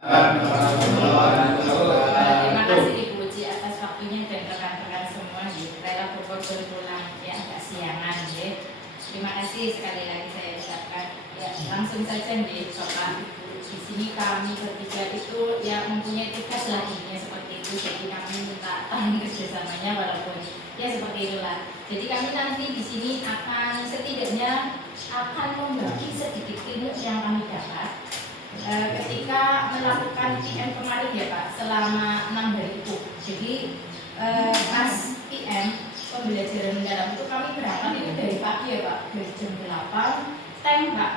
Terima kasih Ibu Uci atas waktunya dan rekan-rekan semua di rela Bogor pulang ya agak siangan ya. Terima kasih sekali lagi saya ucapkan. Ya langsung saja nih Bapak Ibu, di sini kami bertiga itu ya mempunyai tugas lah intinya seperti itu. Jadi kami minta kerjasamanya walaupun ya seperti itulah. Jadi kami nanti di sini akan setidaknya akan membagi sedikit ilmu yang kami dapat ketika melakukan PM kemarin ya Pak, selama 6 hari itu. Jadi pas PM pembelajaran mendalam itu kami berangkat itu dari pagi ya Pak, dari jam 8 time Pak.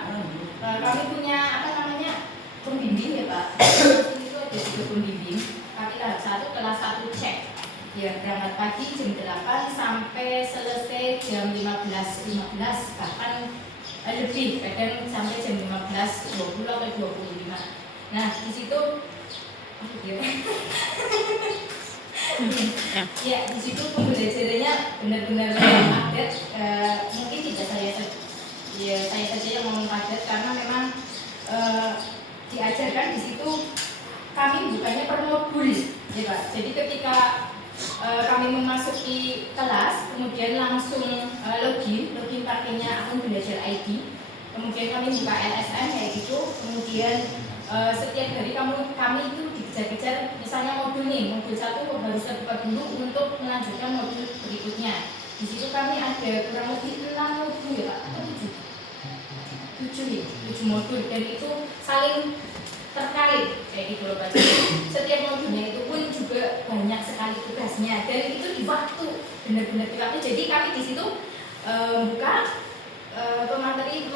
Kami punya apa namanya pembimbing ya Pak. Itu ada 3 pembimbing. Kami tahap 1 kelas 1 cek. Ya berangkat pagi jam 8 sampai selesai jam 15.15 bahkan lebih, kadang sampai jam 15.20 atau 25. Nah di situ ya di situ pembelajarannya benar-benar padat. Mungkin tidak saya saja yang ngomong padat karena memang diajarkan di situ kami bukannya per modul ya Pak. Jadi ketika kami memasuki kelas, kemudian langsung login pakainya akun belajar ID. Kemudian kami buka LSM kayak gitu. Kemudian setiap hari kami itu dikejar-kejar, misalnya modul 1 harus terbuka dulu untuk melanjutkan modul berikutnya. Di situ kami ada kurang lebih 6 modul ya Pak, atau 7 modul dan itu saling terkait kayak gitu loh Pak. Setiap modulnya itu pun juga banyak sekali tugasnya dan itu di waktu, benar-benar di waktu. Jadi kami di situ buka pemateri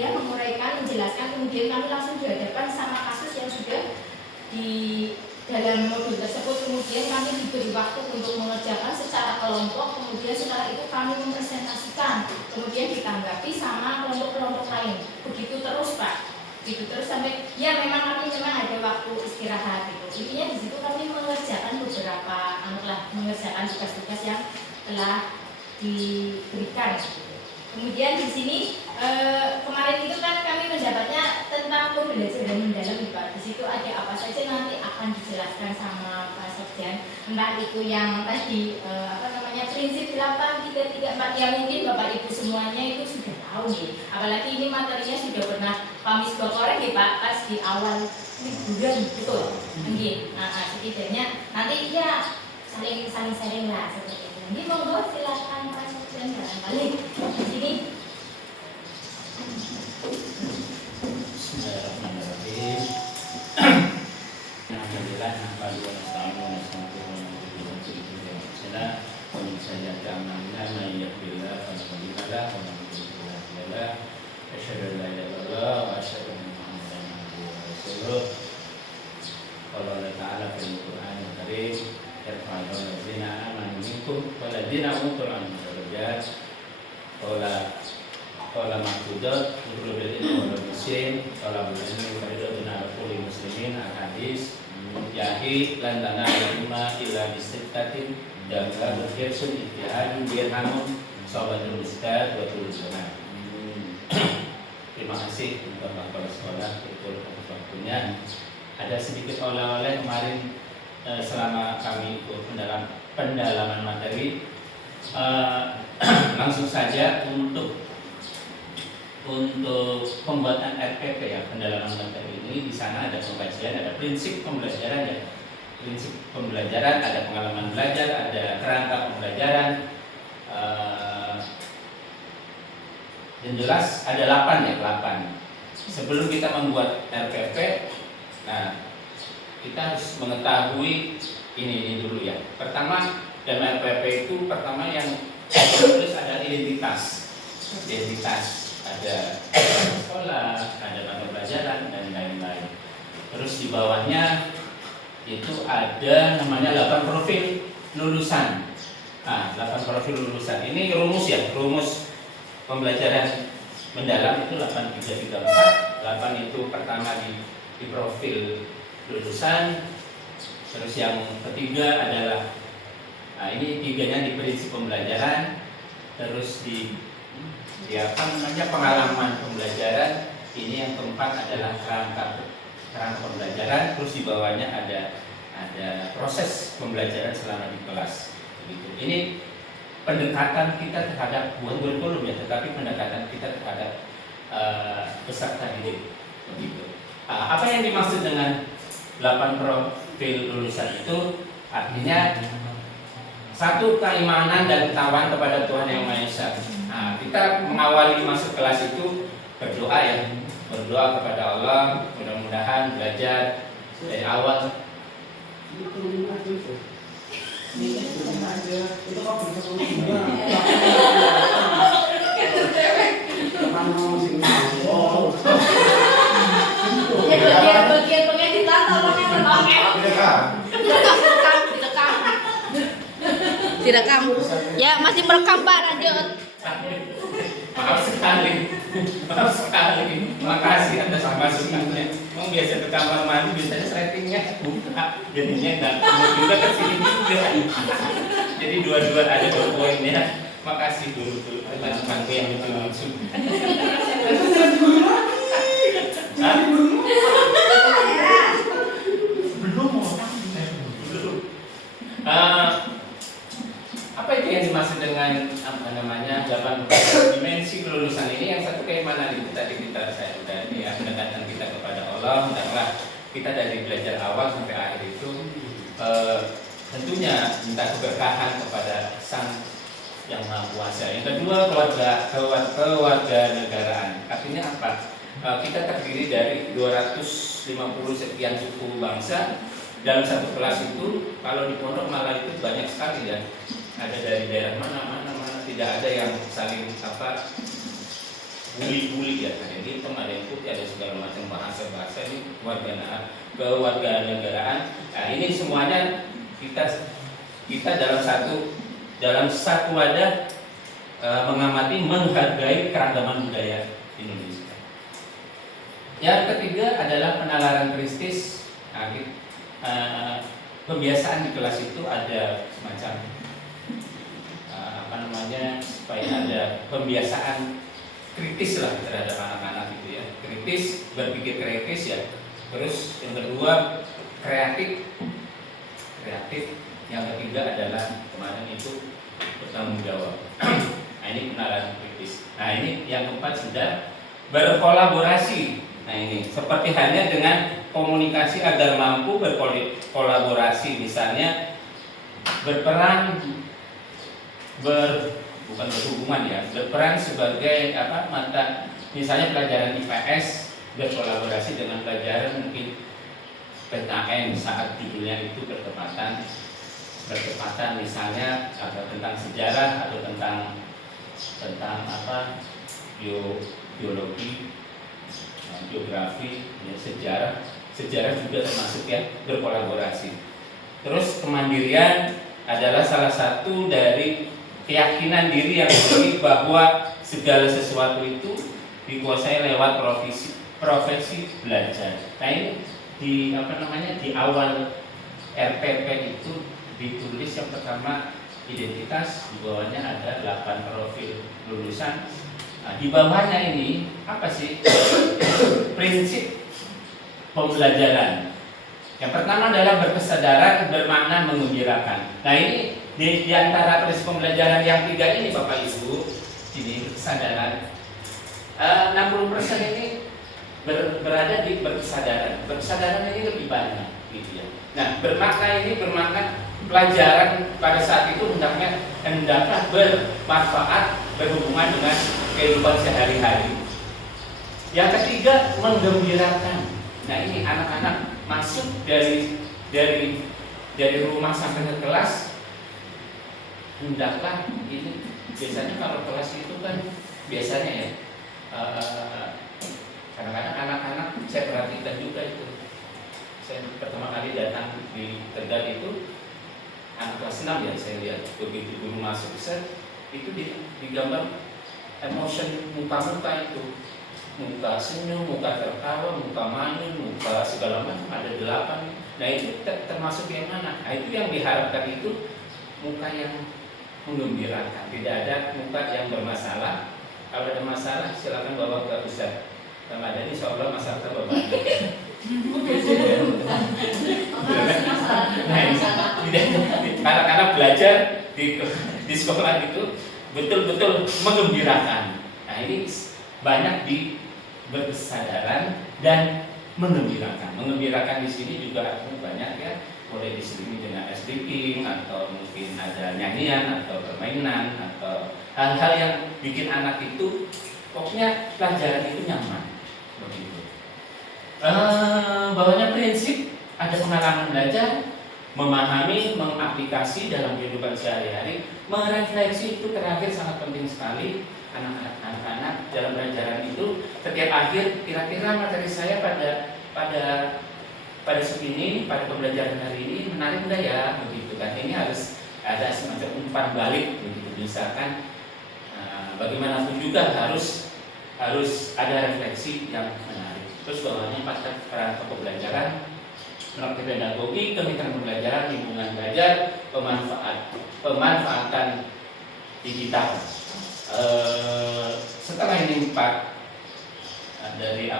menguraikan, menjelaskan, kemudian kami langsung dihadapkan sama kasus yang sudah di dalam modul tersebut. Kemudian kami diberi waktu untuk mengerjakan secara kelompok, kemudian setelah itu kami mempresentasikan, kemudian ditanggapi sama kelompok-kelompok lain. Begitu terus Pak, begitu terus sampai ya memang kami ada waktu istirahat gitu. Intinya di situ kami mengerjakan beberapa mengerjakan tugas-tugas yang telah diberikan gitu. Kemudian di sini kemarin itu kan kami mendapatnya tentang pembelajaran mendalam Pak. Di situ ada apa saja nanti akan dijelaskan sama Pak Sofyan. Entah itu yang tadi prinsip 8334 yang mungkin Bapak Ibu semuanya itu sudah tahu nih. Apalagi ini materinya sudah pernah Pak Misbah korek ya Pak pas di awal liburan betul. Mungkin. Setidaknya nanti ya saling sharing lah seperti itu. Ini monggo silakan Pak Sofyan barangkali di sini. Bismillahirrahmanirrahim. Alhamdulillah nahmadu wa nasta'inuhu wa nastaghfiruh wa natubu ilaih. Wa min sayyi'ati a'malina may yahdihillahu fala mudilla lahu wa man yudlil fala hadiya lahu. Asyhadu an la ilaha illallah wa asyhadu anna Muhammadan abduhu wa rasuluh. Qala Allah ta'ala fil Qur'anil Karim, yarfa'u allazina amanu minkum wal ladzina utul ilma darajat. Qala mahfudzat ulul ilmi wal muslim qala ilmi fardun ala kulli muslimin al-hadis yahi lan tanala ilma illa bisittatin daga berkirsun ittihadun dirhamun sahabatul ustad wa tuluzana. Terima kasih untuk Bapak Kepala Sekolah betul waktunya. Ada sedikit oleh-oleh kemarin selama kami ikut pendalaman materi. Langsung saja untuk pembuatan RPP ya, pendalaman materi ini di sana ada pembagian, ada prinsip pembelajaran ya. Prinsip pembelajaran, ada pengalaman belajar, ada kerangka pembelajaran. Yang jelas ada 8. Sebelum kita membuat RPP, nah kita harus mengetahui ini dulu ya. Pertama dalam RPP itu pertama yang tertulis ada identitas, ada sekolah, ada mata pelajaran dan lain-lain. Terus di bawahnya itu ada namanya 8 profil lulusan. 8 profil lulusan. Ini rumus ya, rumus pembelajaran mendalam itu 8.3.3.4. 8 itu pertama di profil lulusan. Terus yang ketiga adalah ini 3-nya di prinsip pembelajaran. Terus di pengalaman pembelajaran, Ini yang keempat adalah kerangka pembelajaran, terus di bawahnya ada proses pembelajaran selama di kelas. Begitu. Ini pendekatan kita terhadap bukan kurikulum ya, tetapi pendekatan kita terhadap peserta didik. Begitu. Apa yang dimaksud dengan 8 profil lulusan itu? Artinya satu, keimanan dan ketakwaan kepada Tuhan Yang Maha Esa. Kita mengawali masuk kelas itu berdoa ya, berdoa kepada Allah, mudah-mudahan belajar dari awal. Bagian pengeditan tolong yang direkam. Ya, masih merekam Pak, lanjut. Maaf sekali. Makasih atas masukannya. Mau biasa ke kamar mandi biasanya settingnya buka, jadinya nggak juga ke sini juga. Jadi dua-dua ada 2 poinnya. Makasih dulu teman-temanku yang lucu-lucu. Apa itu yang dimaksud dengan 8 dimensi kelulusan ini? Yang satu keimanan itu tadi saya sudah ya, pendekatan kita kepada Allah, hendaklah kita dari belajar awal sampai akhir itu tentunya minta keberkahan kepada Sang Yang Maha Kuasa. Yang kedua, keluarga negaraan. Artinya apa? Kita terdiri dari 250 sekian suku bangsa. Dalam satu kelas itu, kalau di pondok malah itu banyak sekali ya. Ada dari daerah mana, tidak ada yang saling bully ya. Ada yang hitam, ada yang putih, ada segala macam bahasa ini keluarga negaraan. Nah, ini semuanya kita dalam satu wadah mengamati, menghargai keragaman budaya Indonesia. Yang ketiga adalah penalaran kristis. Pembiasaan di kelas itu ada semacam supaya ada pembiasaan kritis lah terhadap anak-anak gitu ya, kritis, berpikir kritis ya. Terus yang kedua kreatif. Yang ketiga adalah kemarin itu bertanggung jawab. Nah, ini penalaran kritis. Nah, ini yang keempat sudah berkolaborasi. Nah, ini seperti halnya dengan komunikasi agar mampu berkolaborasi, misalnya berperan bukan berhubungan ya, berperan sebagai misalnya pelajaran IPS berkolaborasi dengan pelajaran mungkin PKN saat judulnya itu bertepatan misalnya tentang sejarah atau tentang biologi, geografi, ya, sejarah juga termasuk ya, berkolaborasi. Terus kemandirian adalah salah satu dari keyakinan diri yang tinggi bahwa segala sesuatu itu dikuasai lewat profesi belajar. Nah, ini di awal RPP itu ditulis yang pertama identitas, di bawahnya ada 8 profil lulusan. Nah, di bawahnya ini apa sih prinsip pembelajaran? Yang pertama adalah berkesadaran, bermakna, menggembirakan. Nah, ini di antara prinsip pembelajaran yang 3 ini Bapak Ibu, ini kesadaran 60% ini berada di berkesadaran. Berkesadaran ini lebih banyak gitu ya. Nah, bermakna pelajaran pada saat itu hendaklah bermanfaat, berhubungan dengan kehidupan sehari-hari. Yang ketiga, menggembirakan. Nah, ini anak-anak masuk dari rumah sampai ke kelas, hendaklah ini biasanya kalau kelas itu kan biasanya ya kadang-kadang anak-anak saya perhatikan juga itu. Saya pertama kali datang di Tegal itu anak kelas 6 ya, saya lihat begitu guru masuk set itu digambar emotion muka-muka itu, muka senyum, muka tertawa, muka main, muka segala macam, ada 8. Nah, itu termasuk yang mana? Nah, itu yang diharapkan itu muka yang menggembirakan, tidak ada muka yang bermasalah. Kalau ada masalah silakan bawa ke Ustaz Ramadan insya Allah masa kita bapak. Karena belajar di sekolah itu betul-betul menggembirakan. Nah ini banyak di berkesadaran dan menggembirakan. Menggembirakan di sini juga banyak ya, mulai diselingi dengan SDK atau mungkin ada nyanyian atau permainan atau hal-hal yang bikin anak itu pokoknya pelajaran itu nyaman begitu. Bawahnya prinsip ada pengalaman belajar, memahami, mengaplikasi dalam kehidupan sehari-hari, merefleksi itu terakhir sangat penting sekali. Anak-anak dalam pelajaran itu setiap akhir kira-kira materi saya pada segini, pada pembelajaran hari ini menarik enggak ya begitu kan. Ini harus ada semacam umpan balik begitu. Misalkan bagaimanapun juga harus ada refleksi yang menarik. Terus bawahnya kerangka pembelajaran, praktik pedagogi, kemitraan pembelajaran, lingkungan belajar, pemanfaatan digital. Setelah ini 4 dari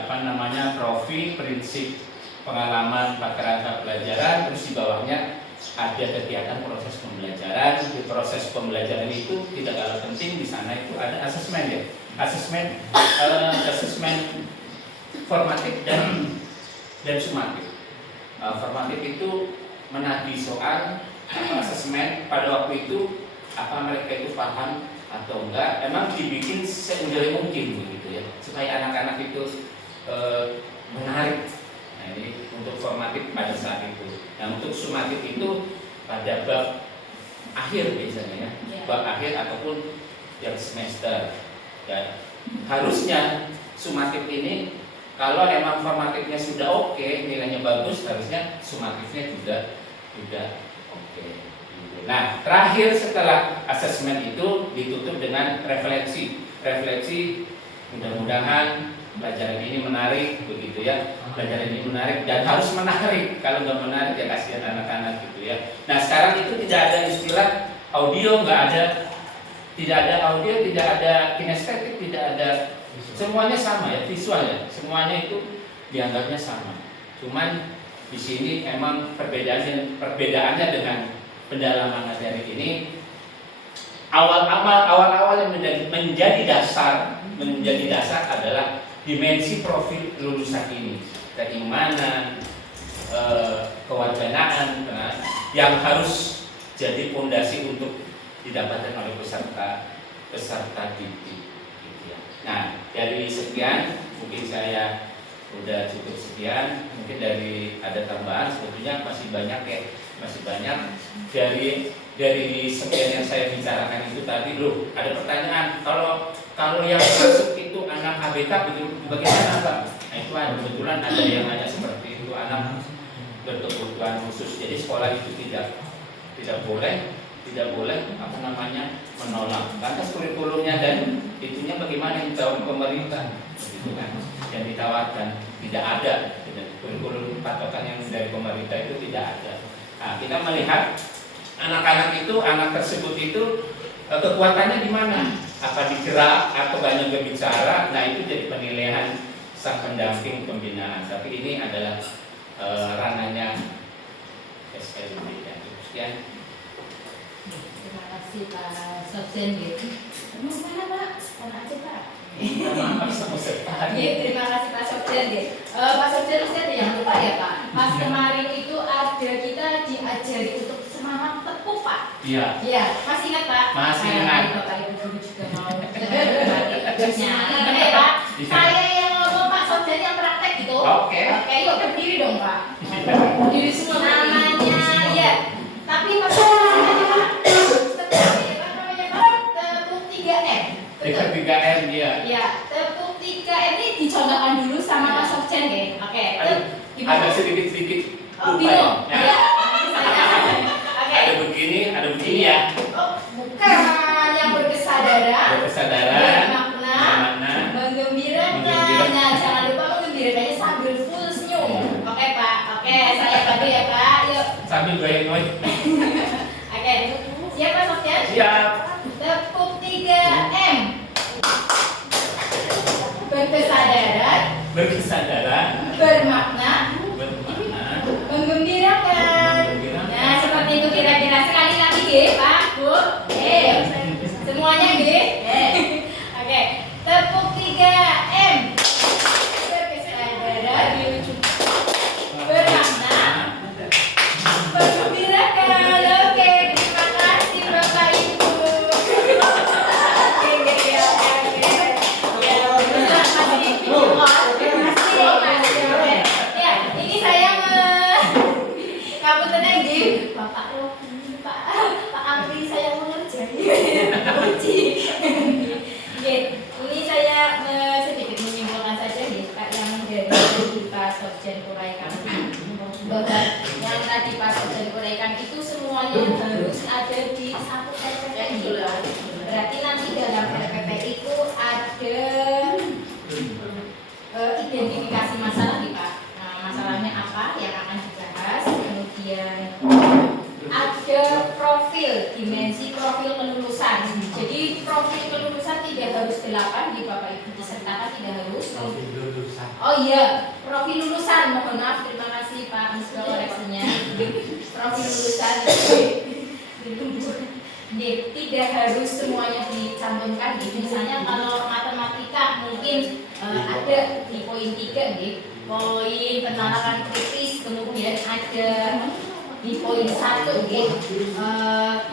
profil, prinsip, pengalaman, kerangka pelajaran, terus di bawahnya ada kegiatan proses pembelajaran. Di proses pembelajaran itu tidak kalah penting, di sana itu ada asesmen ya, asesmen formatif dan sumatif. Formatif itu menagih soal, asesmen pada waktu itu apa mereka itu paham atau enggak, emang dibikin seenggak mungkin begitu ya, supaya anak-anak itu menarik. Nah ini untuk formatif pada saat itu. Nah untuk sumatif itu pada bab akhir biasanya ya, bab akhir ataupun yang semester. Dan harusnya sumatif ini kalau emang formatifnya sudah oke, nilainya bagus, harusnya sumatifnya juga oke. Nah, terakhir setelah asesmen itu ditutup dengan refleksi. Refleksi, mudah-mudahan pelajaran ini menarik, begitu ya. Pelajaran ini menarik dan harus menarik. Kalau nggak menarik ya kasihan anak-anak gitu ya. Nah, sekarang itu tidak ada istilah audio, tidak ada audio, tidak ada kinestetik, tidak ada, semuanya sama ya, visual ya. Semuanya itu dianggapnya sama. Cuman di sini emang perbedaannya dengan pendalaman materi ini, awal yang menjadi dasar adalah dimensi profil lulusan ini, dari mana kewarganaan yang harus jadi fondasi untuk didapatkan oleh peserta didik. Nah dari sekian mungkin saya udah cukup sekian, mungkin ada tambahan sebetulnya masih banyak ya. Masih banyak dari sekian yang saya bicarakan itu tadi. Loh, ada pertanyaan, kalau yang masuk itu anak ABK bagaimana Pak? Nah itu kebetulan ada yang nanya seperti itu, anak berkebutuhan khusus. Jadi sekolah itu tidak boleh menolak. Lantas kurikulumnya dan itunya bagaimana yang ditawarkan pemerintah, gitu kan? Yang ditawarkan tidak ada. Kurikulum patokan yang dari pemerintah itu tidak ada. Nah, kita melihat anak-anak itu, anak tersebut itu kekuatannya di mana? Apa di gerak atau banyak berbicara? Nah itu jadi penilaian sang pendamping pembinaan. Tapi ini adalah ranahnya SLB. Sekian. Terima kasih Pak Sofjen. Mau mana Pak? Mana aja Pak? Terima kasih Pak Sofjen. Pak Sofjen saya yang lupa ya Pak. Pas kemarin itu ada kita diajari untuk semangat tepuk Pak. Iya. Iya, masih ingat Pak? Masih ingat. Bapak Ibu guru juga mau. Oke Pak. Saya yang ngomong Pak Sofjen yang praktek gitu. Oke. Oke, yuk berdiri dong Pak. Berdiri semua. Namanya ya. Tapi masalahnya Pak. Tepuk 3M. Tepuk 3M ya. Iya, tepuk 3M ini dicontohkan dulu sama Pak Sofjen ya. Oke. Ada sedikit bingung. Ya. Oke. Ada begini ya. Oh, bukan yang berkesadaran. Bermakna. Menggembirakan. Nah, jangan lupa menggembirakannya sambil full senyum. Oke Pak. Oke, saya bantu ya Pak. Yuk. Sambil goyang-goyang. Oke. Siap Pak Sofyan? Siap. Tepuk 3M. Berkesadaran. berkesadaran, bermakna, menggembirakan. Nah, seperti itu kira-kira. Sekali lagi ya, Pak, Bu. Semuanya ya. Oke, tepuk 3M. Berkesadaran, bermakna, menggembirakan. Oke, terima kasih Bapak Ibu. Ya, ini saya kamu tenang gitu, Bapak Robi, Pak Amri, saya mau ngerjain uji. Ini saya sedikit menyimpulkan saja nih, Pak, yang dari Pak Sofjan uraikan bahwa yang tadi Pak Sofjan uraikan itu semuanya harus ada di satu RPP. Berarti nanti dalam RPP itu ada identifikasi masalah nih Pak. Nah, masalahnya apa yang akan dibahas, kemudian ada profil, dimensi profil kelulusan. Jadi profil kelulusan tidak harus 8 di Bapak Ibu disertakan, tidak harus. Oh iya, profil lulusan. Mohon maaf, terima kasih Pak Misbah koreksinya. Profil lulusan. Tidak harus semuanya dicantumkan. Misalnya kalau matematika mungkin ada di poin 3 nih, poin penalaran kritis, kemudian ada di poin 1 nih,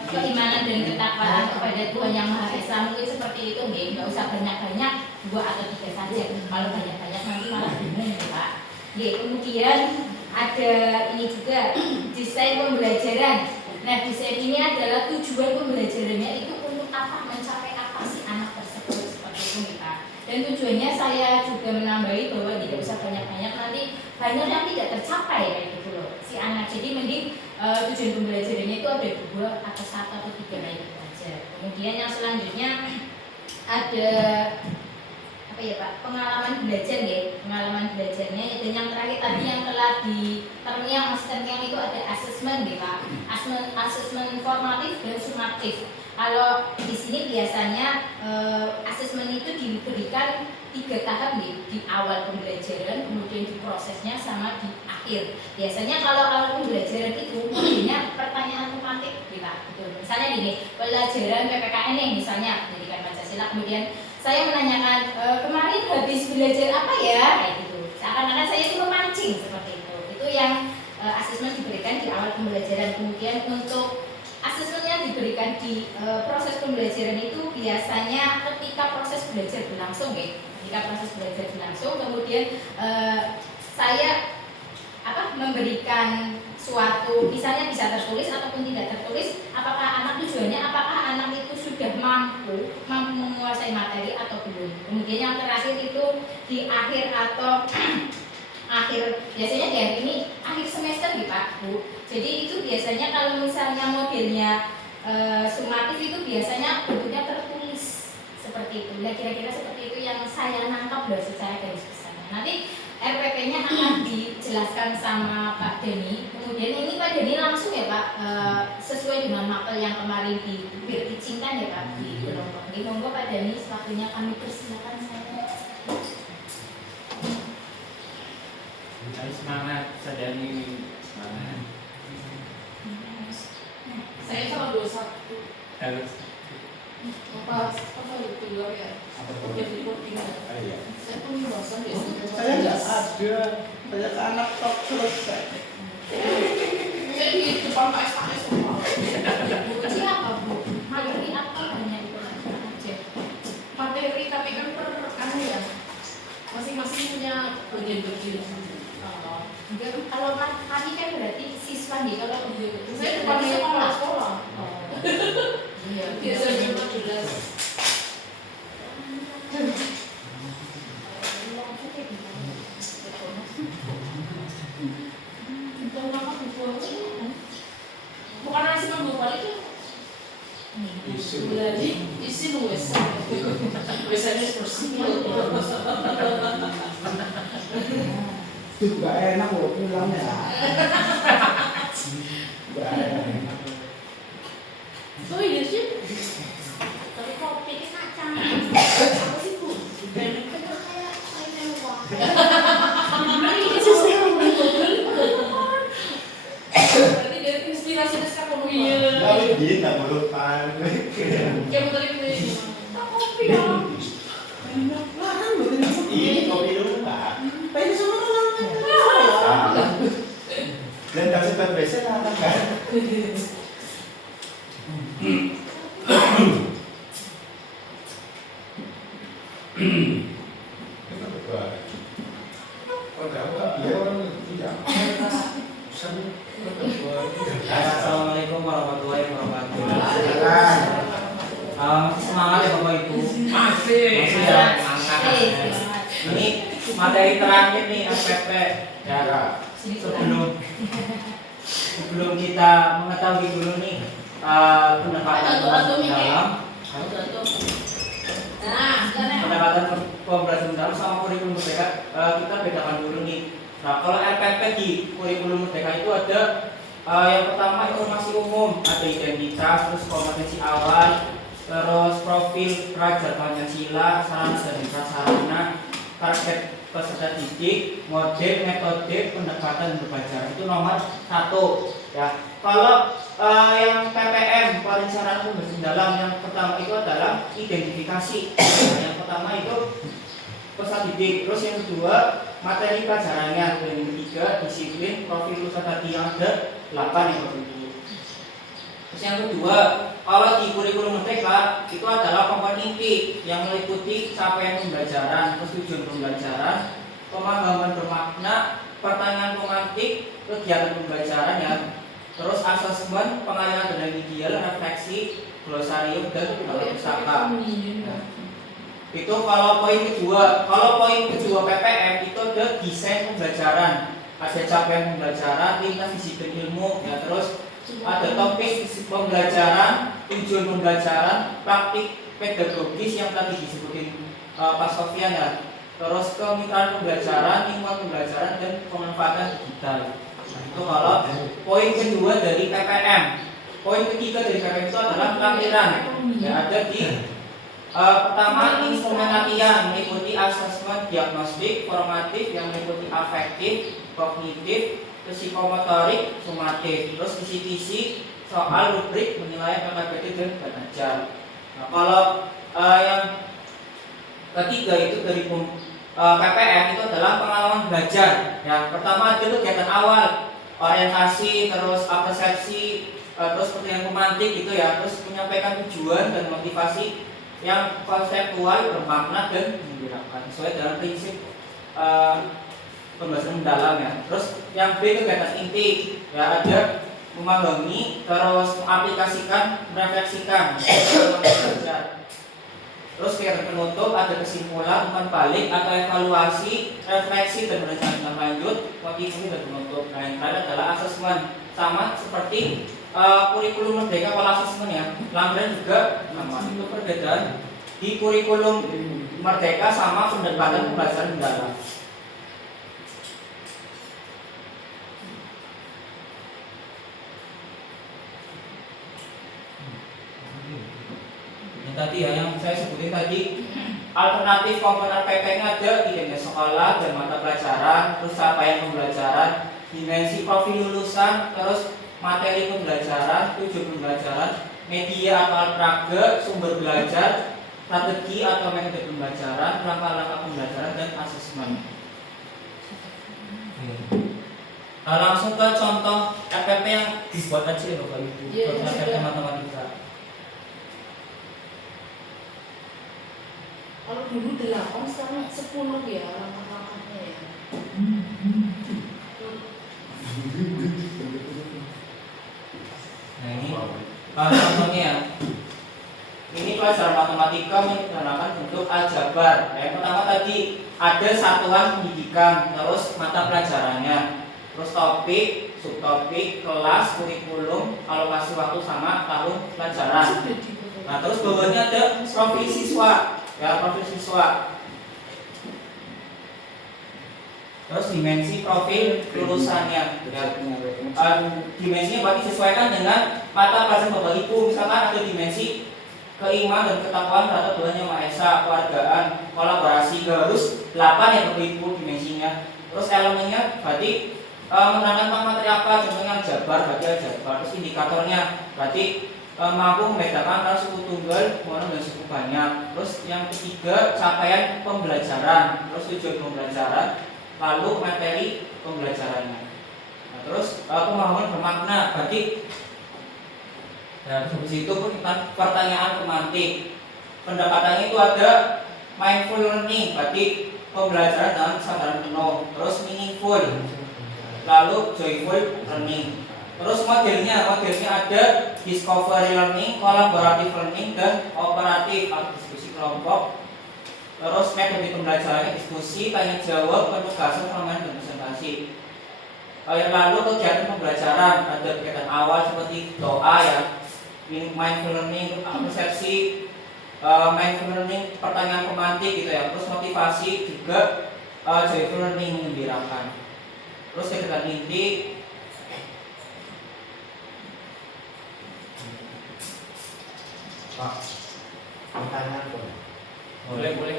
keimanan dan ketakwaan kepada Tuhan Yang Maha Esa. Mungkin seperti itu nih, nggak usah banyak-banyak, 2 atau 3 saja. Kalau banyak-banyak nanti malah bingung ya Pak. Kemudian ada ini juga desain pembelajaran. Nah, desain ini adalah tujuan pembelajarannya itu untuk apa, mencapai apa si anak tersebut, seperti itu nih Pak. Dan tujuannya saya juga menambahi bahwa tidak usah banyak-banyak, nanti banyak yang tidak tercapai kayak gitu loh si anak. Jadi mending tujuan pembelajarannya itu ada 2 atau 1 atau 3 kayak gitu aja. Kemudian yang selanjutnya ada apa ya Pak, pengalaman belajar ya, pengalaman belajarnya. Dan yang terakhir tadi yang telah di terngiang itu ada asesmen ya Pak, asesmen formatif dan sumatif. Kalau di sini biasanya asesmen itu diberikan 3 tahap nih, di awal pembelajaran, kemudian di prosesnya, sama di akhir. Biasanya kalau awal pembelajaran itu modelnya pertanyaan tematik ya Pak. Misalnya gini, pelajaran PPKN nih misalnya pendidikan Pancasila, kemudian saya menanyakan kemarin habis belajar apa ya, kayak gitu. Seakan-akan saya itu memancing seperti itu. Itu yang asesmen diberikan di awal pembelajaran. Kemudian untuk asesmen yang diberikan di proses pembelajaran itu biasanya ketika proses belajar berlangsung ya. Ketika proses belajar berlangsung, kemudian saya memberikan suatu, misalnya bisa tertulis ataupun tidak tertulis, apakah anak tujuannya, apakah anak itu sudah mampu menguasai materi atau belum. Kemudian yang terakhir itu di akhir atau akhir, biasanya di hari ini akhir semester nih Pak Bu. Jadi itu biasanya kalau misalnya modelnya sumatif itu biasanya bentuknya tertulis seperti itu. Nah, kira-kira seperti itu yang saya nangkap dari secara garis besarnya. Nanti RPP-nya akan dijelaskan sama Pak Denny. Kemudian ini Pak Denny langsung ya Pak, sesuai dengan mapel yang kemarin dipitchingkan ya Pak di kelompok. Jadi monggo Pak Denny, waktunya kami persilakan saya. Semangat, sadari semangat. Saya cuma 21. Harus. Apa keluar ya? Jadi tinggal. Saya pun bosan ya. Saya nggak ada, banyak anak top selesai. Saya di depan PSKS semua. Siapa Bu? Materi apa banyak itu aja? Materi tapi kan per ya. Masing-masing punya bagian-bagian. Enggak, kalau kami kan berarti siswa nih, kalau Saya depan sekolah. Iya, Biasanya cuma jelas. Bukan nasi minggu balik ya? Isi nunggu biasanya bersih. Itu nggak enak loh pulangnya. Nggak enak. Oh iya sih. tapi kopi kacang apa sih Bu? Kayak mewah. Dia nggak perlu pan. Kayak betul ini. Kopi ya. Enak lah, betul ini. Ini kopi dulu Pak. Tanya sama orang. Dan kasih berbeza lah kan. Assalamualaikum warahmatullahi wabarakatuh. Semangat ya Bapak Ibu. Masih ya. Semangat. Ini materi terakhir nih SPP ya. Sebelum kita mengetahui dulu nih pendekatan dalam pendekatan pembelajaran dalam sama kurikulum merdeka, kita bedakan dulu nih. Nah, kalau RPP di kurikulum merdeka itu ada yang pertama informasi umum, ada identitas, terus kompetensi awal, terus profil pelajar Pancasila, sarana dan prasarana, target peserta didik, model, metode, pendekatan pembelajaran itu nomor 1 ya. Kalau yang PPM perencanaan pembelajaran dalam yang pertama itu adalah identifikasi. Yang pertama itu peserta didik, terus yang kedua materi pelajarannya, dan yang ketiga disiplin, profil peserta tadi yang ada 8 yang berbeda. Terus yang kedua, kalau di kurikulum merdeka itu adalah komponen inti yang meliputi capaian pembelajaran, terus tujuan pembelajaran, pemahaman bermakna, pertanyaan pemantik, kegiatan pembelajaran ya, terus asesmen, pengalihan dan ideal, refleksi, glosarium dan pustaka. Itu kalau poin kedua. Kalau poin kedua PPM itu ada desain pembelajaran, ada capaian pembelajaran, lintas disiplin ilmu ya, terus ada topik pembelajaran, tujuan pembelajaran, praktik pedagogis yang tadi disebutin Pak Sofian ya, terus kemitraan pembelajaran, lingkungan pembelajaran dan pemanfaatan digital. Nah, itu kalau poin kedua dari PPM. Poin ketiga dari PPM itu adalah pelampiran ya, ada di pertama instrumen latihan meliputi asesmen diagnostik, formatif yang meliputi afektif, kognitif, psikomotorik, somatik, terus kisi-kisi soal rubrik penilaian PKBT dan belajar. Nah, kalau yang ketiga itu dari PPM itu adalah pengalaman belajar. Ya, pertama itu kegiatan awal, orientasi, terus persepsi, terus pertanyaan pemantik gitu ya, terus menyampaikan tujuan dan motivasi yang konseptual, bermakna dan menggerakkan sesuai dengan prinsip pembahasan mendalam ya. Terus yang B kegiatan inti ya, ada memahami, terus mengaplikasikan, merefleksikan, belajar. Terus kegiatan penutup ada kesimpulan, umpan balik atau evaluasi, refleksi dan rencana lanjut, motivasi dan penutup. Nah yang terakhir adalah asesmen, sama seperti kurikulum merdeka kalau asesmen ya. Lampiran juga sama. Itu perbedaan di kurikulum merdeka sama pendekatan pembelajaran mendalam. Tadi ya yang saya sebutin tadi, alternatif komponen PP-nya ada identitas sekolah dan mata pelajaran, terus capaian pembelajaran, dimensi profil lulusan, terus materi pembelajaran, tujuan pembelajaran, media atau alat peraga, sumber belajar, strategi atau metode pembelajaran, langkah-langkah pembelajaran dan asesmen. Nah, langsung ke contoh FPP yang dibuat aja ya Bapak Ibu, contoh FPP matematika. Kalau dulu 8, sekarang 10 ya langkah-langkahnya ya. Nah ini contohnya. Ini pelajaran matematika menggunakan bentuk aljabar. Yang pertama tadi ada satuan pendidikan, terus mata pelajarannya, terus topik, subtopik, kelas, kurikulum, alokasi waktu sama tahun pelajaran. Nah terus bawahnya ada profil siswa. Ya, profil siswa. Terus dimensi profil lulusannya. Ya, dimensinya berarti disesuaikan dengan mata pelajaran Bapak Ibu. Misalkan ada dimensi keimanan dan ketakwaan terhadap Tuhan Yang Maha Esa, keluargaan, kolaborasi, harus 8 ya Bapak Ibu dimensinya. Terus elemennya berarti menerangkan tentang materi apa, contohnya aljabar, berarti aljabar. Terus indikatornya berarti mampu membedakan antara suku tunggal, mono dan suku banyak. Terus yang ketiga capaian pembelajaran, terus tujuan pembelajaran, lalu materi pembelajarannya. Nah, terus pemahaman bermakna, berarti dan habis itu pun pertanyaan pemantik. Pendekatannya itu ada mindful learning, berarti pembelajaran dalam kesadaran penuh. Terus meaningful, lalu joyful learning. Terus modelnya ada discovery learning, collaborative learning, dan operatif atau diskusi kelompok. Terus metode pembelajarannya diskusi, tanya jawab, penugasan, permainan, dan presentasi. Lalu kegiatan pembelajaran ada kegiatan awal seperti doa ya, mindful learning, persepsi, mindful learning, pertanyaan pemantik gitu ya. Terus motivasi juga joyful learning, menggembirakan. Terus kegiatan inti Pak, pertanyaan kok. Boleh.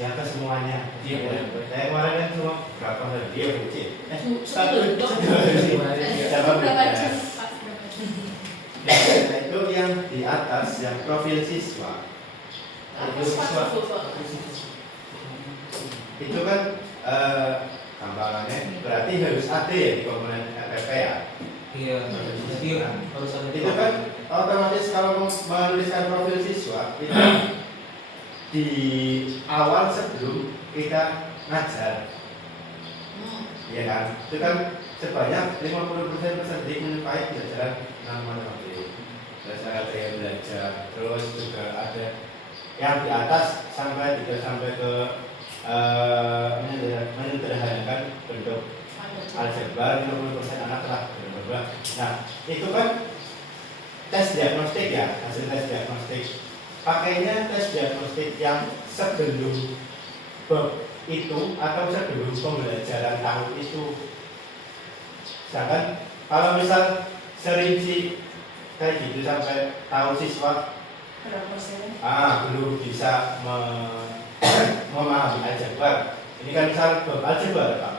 Ya ke semuanya. Iya, boleh. Saya kemarin kan cuma berapa hari dia bucin. Satu. Jawab Berapa ya. jam, Pak? Berapa jam? Nah, itu yang di atas yang profil siswa. Itu kan gambarannya berarti harus ada ya di komponen RPP ya. iya, jadi harus ada Itu kan otomatis kalau menuliskan profil siswa itu di awal sebelum kita ngajar, ya kan? Itu kan sebanyak 50% peserta menyukai pelajaran matematik. Terus ada yang belajar, terus juga ada yang di atas sampai ke menyederhanakan bentuk aljabar, 50% anak telah berubah. Nah, itu kan tes diagnostik ya, hasil tes diagnostik. Pakainya tes diagnostik yang sebelum bab itu atau sebelum pembelajaran tahun itu. Sedangkan kalau misal serinci kayak gitu sampai tahu siswa Berapa persen? belum bisa memahami aljabar. Ini kan misal bab aljabar Pak.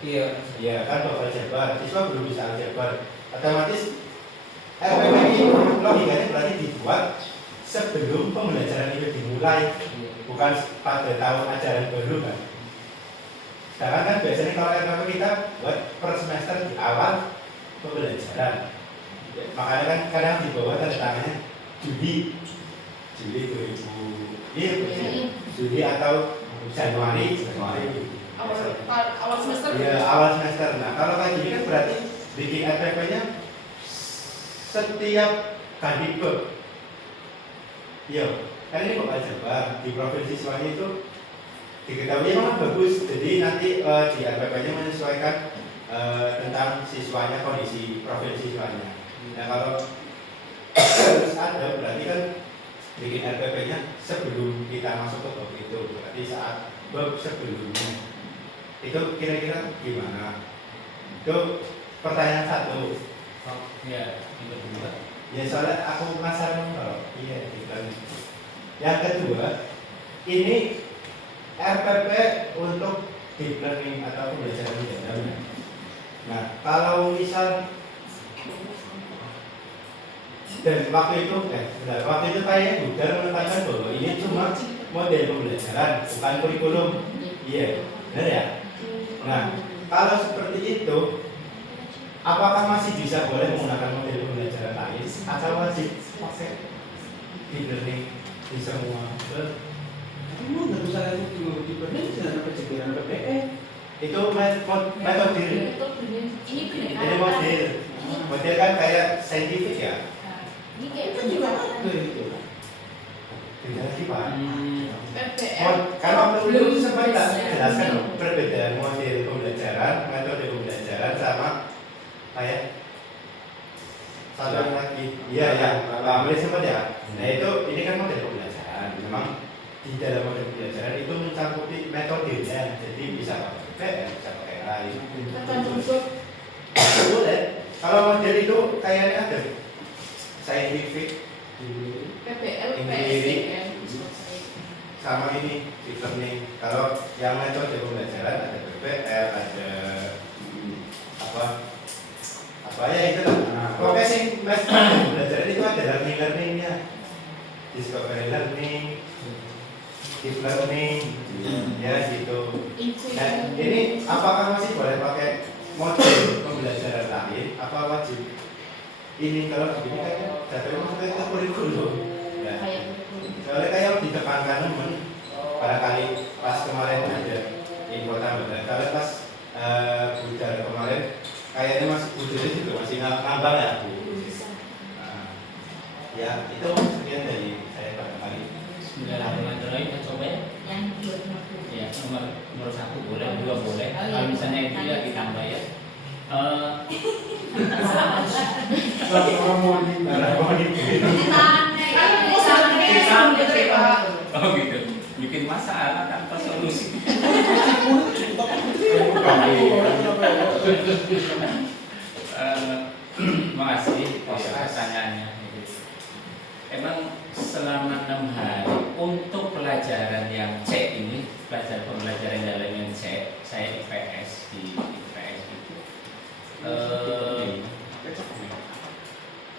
iya. Iya kan bab aljabar, siswa belum bisa aljabar. Otomatis RPP ini logikanya berarti dibuat sebelum pembelajaran itu dimulai, bukan pada tahun ajaran baru kan. Sekarang kan biasanya kalau RPP kita buat per semester di awal pembelajaran. Makanya kan kadang di bawah tanda tangannya Juli 2000, Juli atau Januari. Awal semester. Iya, awal semester. Nah, kalau kayak gini kan berarti bikin RPP-nya setiap ganti bab. Iya, kan ini bab aljabar di profil siswanya itu diketahui memang bagus. Jadi nanti di RPP-nya menyesuaikan tentang siswanya, kondisi profil siswanya. Nah, kalau harus ada berarti kan bikin RPP-nya sebelum kita masuk ke bab itu, berarti saat bab sebelumnya. Itu kira-kira gimana? Itu pertanyaan satu. Ya, itu dua. Ya soalnya aku penasaran kalau iya gitu. Yang kedua, ini RPP untuk deep learning atau pembelajaran mendalam. Nah, kalau misal dan waktu itu kayaknya Google menekankan bahwa ini cuma model pembelajaran, bukan kurikulum. Iya, benar ya? Nah, kalau seperti itu, apakah masih bisa boleh menggunakan model pembelajaran lain atau wajib pakai deep learning di semua? Kamu nggak bisa lihat dulu di benar dengan pencegahan PPE. Itu metode. Ini model kan kayak saintifik ya. Ini kayak Itu juga ada itu. Beda lagi Pak. PPL. Karena waktu itu sempat jelaskan loh, perbedaan model pembelajaran, metode pembelajaran sama kayak satu lagi. Iya ya, Pak Amri sempat ya. Nah itu ini kan model pembelajaran. Memang di dalam model pembelajaran itu mencakupi metodenya, jadi bisa pakai PPL, bisa pakai lain. Boleh. Kalau model itu kayaknya ada scientific, PPL, PSDM, sama ini deep learning. Kalau yang metode pembelajaran ada PPL, ada apa ya itu lah. Pokoknya sih metode pembelajaran itu ada discovery learning, deep learning, ya gitu. Dan ini apakah masih boleh pakai model pembelajaran lain? Apa wajib? Ini kalau begini kan jatuhnya maksudnya itu kurikulum. Ya. Soalnya kayak ditekankan temen, barangkali pas kemarin ada info tambahan. Kalau pas budal kemarin, kayaknya masih budalnya juga masih ngambang ya Bu. Nah, ya itu sekian dari saya barangkali. Bismillahirrahmanirrahim. Kita coba ya. Yang 250. Ya, nomor 1 boleh, 2 boleh. Kalau misalnya itu ya ditambah ya. Oh gitu. Bikin masalah tanpa solusi. Makasih pertanyaannya. Emang selama 6 hari untuk pelajaran yang C ini, pelajaran pembelajaran dalam yang C, saya IPS di IPS itu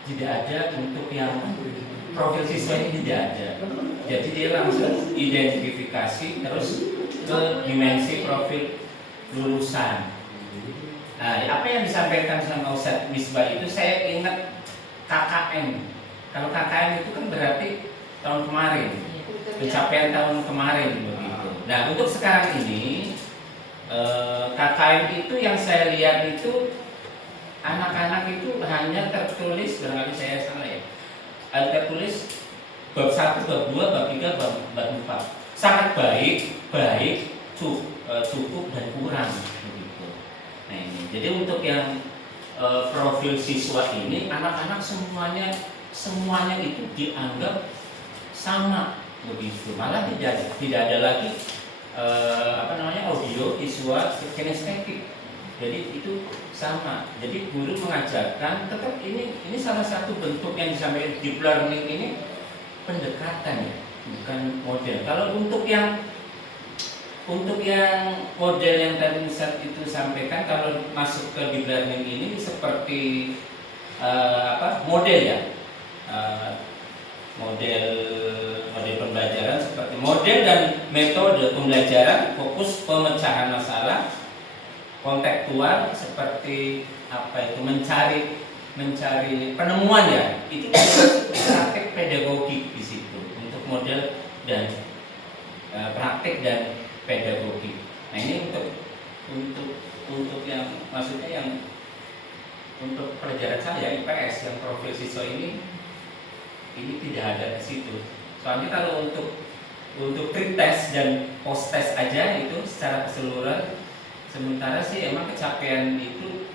tidak ada untuk yang profil siswa ini tidak ada. Jadi dia langsung identifikasi terus ke dimensi profil lulusan. Nah, apa yang disampaikan sama Ustadz Misbah itu saya ingat KKM. Kalau KKM itu kan berarti tahun kemarin, pencapaian tahun kemarin begitu. Nah, untuk sekarang ini KKM itu yang saya lihat itu anak-anak itu hanya tertulis, barangkali saya salah ya, tertulis bab 1, bab 2, bab 3, bab 4. Sangat baik, cukup dan kurang begitu. Nah ini, jadi untuk yang profil siswa ini anak-anak semuanya itu dianggap sama begitu. Malah tidak ada lagi audio, visual, kinestetik. Jadi itu sama. Jadi guru mengajarkan tetap ini salah satu bentuk yang disampaikan deep learning ini pendekatan ya, bukan model. Kalau untuk yang model yang tadi Ustaz itu sampaikan, kalau masuk ke deep learning ini seperti model ya, model pembelajaran seperti model dan metode pembelajaran, fokus pemecahan masalah, kontekstual seperti mencari penemuan ya, itu praktik pedagogik di situ untuk model dan praktik dan pedagogik. Nah ini untuk yang maksudnya yang untuk pelajaran saya IPS yang profil siswa ini tidak ada di situ. Soalnya kalau untuk pre-test dan post-test aja itu secara keseluruhan, sementara sih emang kecapean itu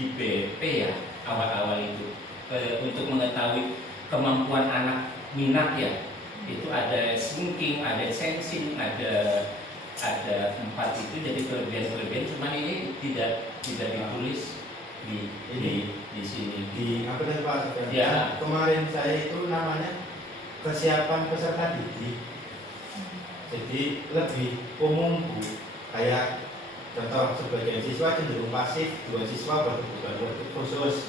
di BP ya awal-awal itu untuk mengetahui kemampuan anak minat ya, itu ada thinking, ada sensing, ada 4 itu jadi kelebihan, cuman ini tidak ditulis di sini. Di apa tadi Pak? Ya. Kemarin saya itu namanya kesiapan peserta didik. Jadi lebih umum Bu, kayak contoh sebagian siswa cenderung pasif, 2 siswa berkebutuhan khusus,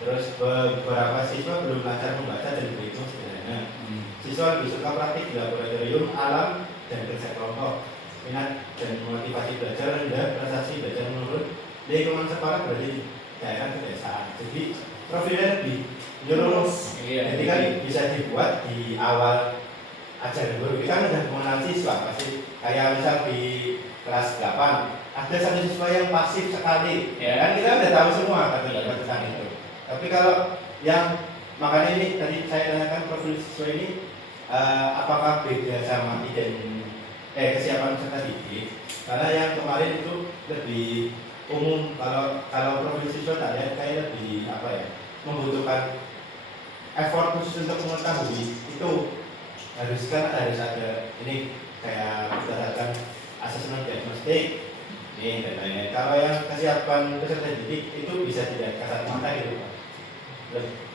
terus beberapa siswa belum lancar membaca dan berhitung sederhana. Siswa lebih suka praktik di laboratorium, alam, dan kerja kelompok. Minat dan motivasi belajar rendah, prestasi belajar menurun, lingkungan sekolah berarti daerah pedesaan. Jadi profilnya lebih menyeluruh. Jadi kan bisa dibuat di awal ajaran guru. Kita kan udah mengenal siswa pasti. Kayak misal di kelas 8 ada satu siswa yang pasif sekali, kan kita udah tahu semua tentang itu. Tapi kalau yang makanya ini tadi saya tanyakan profil siswa ini apakah beda sama kesiapan peserta didik? Karena yang kemarin itu lebih umum. Kalau profil siswa tadi kayak lebih membutuhkan effort khusus untuk mengetahui itu harus ada ini kayak berdasarkan asesmen diagnostik ini dan lain-lain. Kalau yang kesiapan peserta didik itu bisa tidak kasat mata gitu